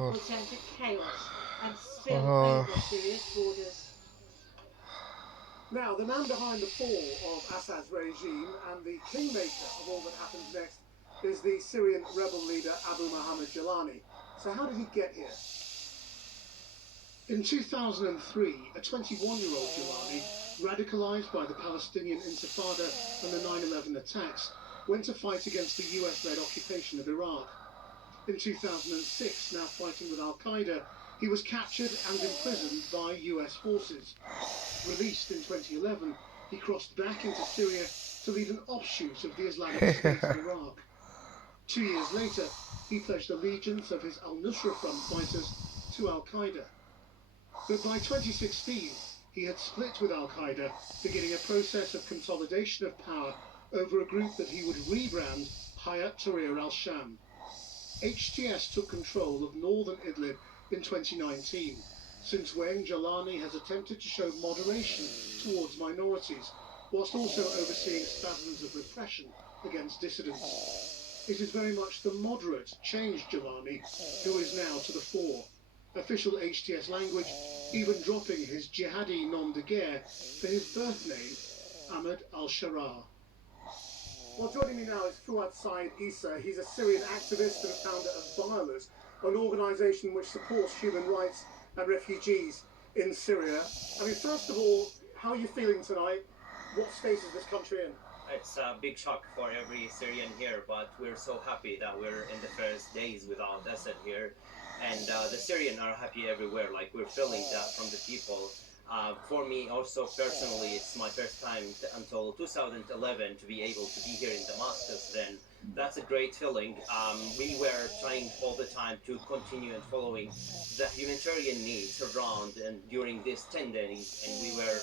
will turn to chaos and spill over Syria's borders. Now, the man behind the fall of Assad's regime and the kingmaker of all that happens next is the Syrian rebel leader Abu Muhammad Jalani. So how did he get here? In 2003, a 21-year-old Jalani, radicalized by the Palestinian Intifada and the 9/11 attacks, went to fight against the US-led occupation of Iraq. In 2006, now fighting with Al-Qaeda, he was captured and imprisoned by US forces. Released in 2011, he crossed back into Syria to lead an offshoot of the Islamic State of Iraq. 2 years later, he pledged allegiance of his al-Nusra Front fighters to Al-Qaeda. But by 2016, he had split with Al-Qaeda, beginning a process of consolidation of power over a group that he would rebrand Hayat Tahrir al-Sham. HTS took control of northern Idlib in 2019, since when Jalani has attempted to show moderation towards minorities, whilst also overseeing spasms of repression against dissidents. It is very much the moderate, changed Jalani who is now to the fore. Official HTS language even dropping his jihadi nom de guerre for his birth name, Ahmed al-Sharaa. Well, joining me now is Fuad Said Issa. He's a Syrian activist and founder of Violet, an organisation which supports human rights and refugees in Syria. I mean, first of all, how are you feeling tonight? What state is this country in? It's a big shock for every Syrian here, but we're so happy that we're in the first days without Assad here. And the Syrians are happy everywhere, like we're feeling that from the people. For me also personally, it's my first time until 2011 to be able to be here in Damascus. Then that's a great feeling. We were trying all the time to continue and following the humanitarian needs around and during these 10 days, and we were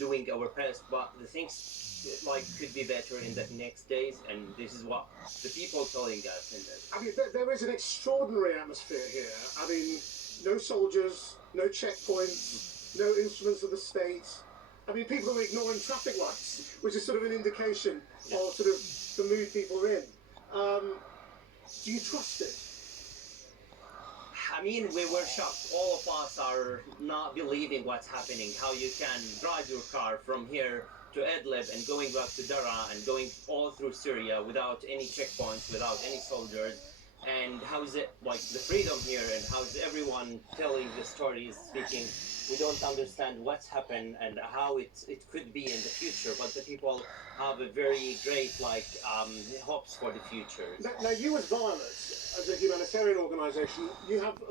doing our best, but the things like could be better in the next days, and this is what the people telling us in this. I mean, there is an extraordinary atmosphere here. I mean, no soldiers, no checkpoints, no instruments of the state. I mean, people are ignoring traffic lights, which is sort of an indication of sort of the mood people are in. Do you trust it? I mean, we were shocked. All of us are not believing what's happening. How you can drive your car from here to Idlib and going back to Daraa and going all through Syria without any checkpoints, without any soldiers. And how is it like the freedom here, and how's everyone telling the stories, speaking? We don't understand what's happened and how it could be in the future, but the people have a very great hopes for the future. Now you as Violet, as a humanitarian organisation, you have